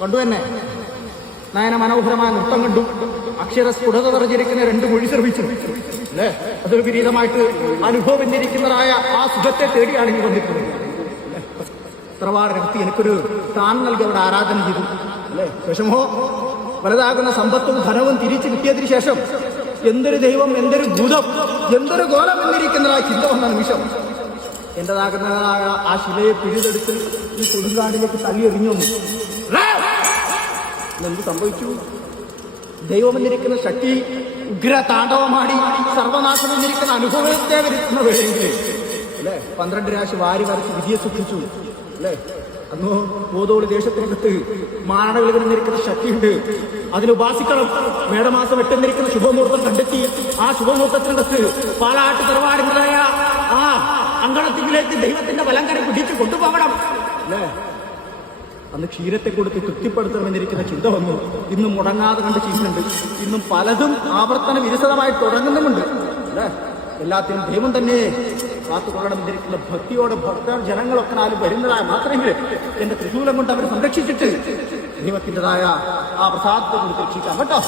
കണ്ടു തന്നെ നയന മനോഹരമായ നൃത്തം കണ്ടു, അക്ഷര സ്ഫുടത നിറഞ്ഞിരിക്കുന്ന 2 മൊഴി ശ്രമിച്ചു അല്ലേ. അതൊരു വിപരീതമായിട്ട് അനുഭവന്നിരിക്കുന്നതായ ആ സുഖത്തെ തേടിയാണ് ഇനി വന്നിട്ടുള്ളത്. തറവാടിനകത്ത് എനിക്കൊരു സ്ഥാനം നൽകി അവിടെ ആരാധന ചെയ്തു അല്ലേ. വിഷമോ വലുതാകുന്ന സമ്പത്തും ധനവും തിരിച്ചു കിട്ടിയതിനു ശേഷം എന്തൊരു ദൈവം, എന്തൊരു ഭൂതം, എന്തൊരു ഗോളം എന്നിരിക്കുന്നതായ ചിന്ത വന്ന നിമിഷം എന്റേതാകുന്നതായ ആ ശിലയെ പിഴുതെടുത്ത് ഈ കൊടുങ്കാടിലേക്ക് തള്ളിയെറിഞ്ഞു. എന്ത് സംഭവിച്ചു? ദൈവമെന്നിരിക്കുന്ന ശക്തി ഉഗ്ര താണ്ഡവമാടി സർവനാശം എന്നിരിക്കുന്ന അനുഭവത്തെ വരുത്തുന്ന വേളയെങ്കിൽ അല്ലെ 12 രാശി വാരി വരച്ച് വിധിയെ സൂക്ഷിച്ചു അല്ലെ. അന്ന് ഗോതോളി ദേശത്തിനകത്ത് മാരണകളിൽ നിന്നിരിക്കുന്ന ശക്തിയുണ്ട്, അതിന് ഉപാസിക്കണം. മേടമാസം 8 എന്നിരിക്കുന്ന ശുഭമുഹൂർത്തം കണ്ടെത്തി ആ ശുഭമുഹൂർത്തത്തിനകത്ത് പാലാട്ട് തറവാടിൻ്റെതായ ആ അങ്കണത്തിലേക്ക് ദൈവത്തിന്റെ വലങ്കര പിടിച്ച് കൊണ്ടുപോകണം അല്ലേ. അന്ന് ക്ഷീരത്തെ കൊടുത്ത് തൃപ്തിപ്പെടുത്തണമെന്നിരിക്കുന്ന ചിന്ത വന്നു. ഇന്നും മുടങ്ങാതെ കണ്ട് ചെയ്യുന്നുണ്ട്. ഇന്നും പലതും ആവർത്തന വിരസതമായി തുടങ്ങുന്നുമുണ്ട് അല്ലേ. എല്ലാത്തിനും ദൈവം തന്നെ കാത്തുകൊള്ളണമെന്നിരിക്കുന്ന ഭക്തിയോടെ ഭക്തർ ജനങ്ങളൊക്കെ നാലും വരുന്നതായ മാത്രമെങ്കിൽ എന്റെ ത്രിശൂലം കൊണ്ട് അവർ സംരക്ഷിച്ചിട്ട് ദൈവത്തിൻ്റെതായ ആ പ്രസാദത്തെ കൊണ്ട് രക്ഷിക്കാം കേട്ടോ.